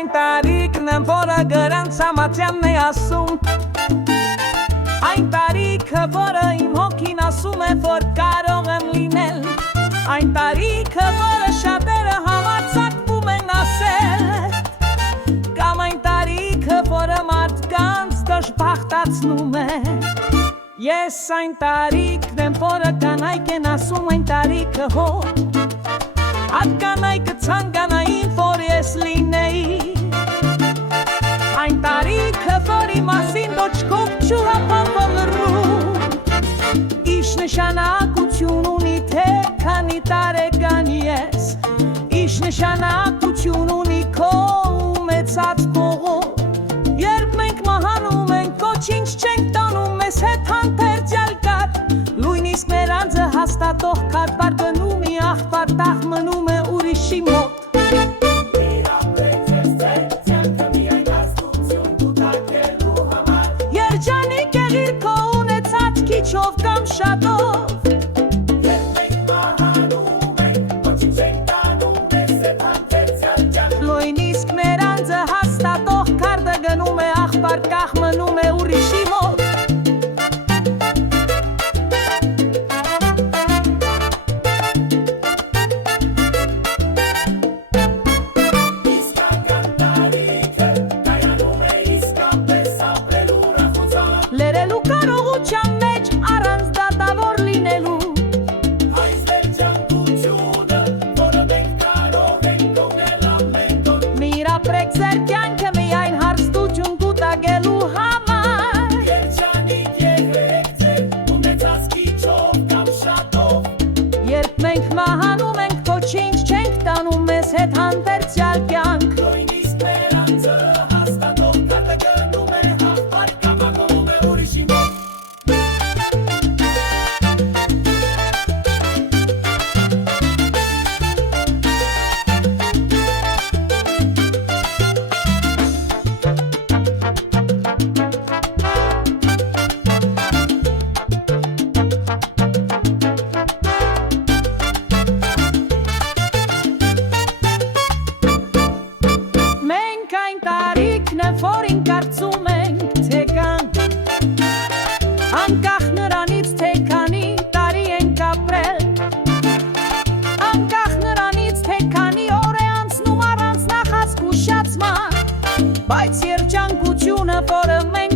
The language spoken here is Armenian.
այն տարիքն եմ, որը գրանց համացյանն է ասում Այն տարիքը, որը իմ հոգին ասում է, որ կարող եմ լինել Այն տարիքը, որը շատերը համարձակվում են ասել Կամ այն տարիքը, որը մարդկանց դժբախտացնում է Ես այն տարիքն եմ, որը կանայք են ասում այն տարիքը հոր Այդ կանայքը ցանկանային, որ ես լինեի Այն տարիքը, որի մասին ոչքով չհապանվող լռում Իշ նշանակություն ունի, թե քանի տարեկան ես Իշ նշանակություն ունի քո ունեցած փողով Երբ մենք մահանում ենք, ոչինչ չենք տանում մեզ հետ հանդերձյալ կար Նույնիսկ մեր անձը հաստատող քարբար գնում ի աղբար տաղ մնում է ուրիշի մոտ Երջանիկ եղիր քո ունեցած քիչով կամ շատով Երբ մենք մահանում ենք, ոչինչ չենք տանում մեզ հետ հանդերձյալ կյանք Նույնիսկ մեր անձը հաստատող քարտը գնում է աղբար տաղ մնում է ուրիշի մոտ Իսկական տարիքը կայանում է իսկապես ապրելու ուրախությամբ Լերելու կարողության մեջ առանց դատավոր լինելու Այս մեր ջանկությունը, որը մենք կարող ենք գոնել ամեն օր Միր ապրեք ձեր կյանքը միայն հարստություն կուտակելու համար Երջանիկ եղեք ձեր ունեցած քիչով կամ շատով Երբ մենք մահանում ենք, ոչինչ չենք տանում մեզ հետ հանդերձյալ կյանք Նույնիսկ մեր անձը հաստատող քարտը գնում է աղբար կամ ակոնում է ուրիշի մոտ Մենք այն տարիքն է, որին կարծում ենք, թե կան Անկախ նրանից, թե քանի տարի ենք ապրել Անկախ նրանից, թե քանի օր է անցնում առանց նախազգուշացման Բայց երջանկությունը, որը մենք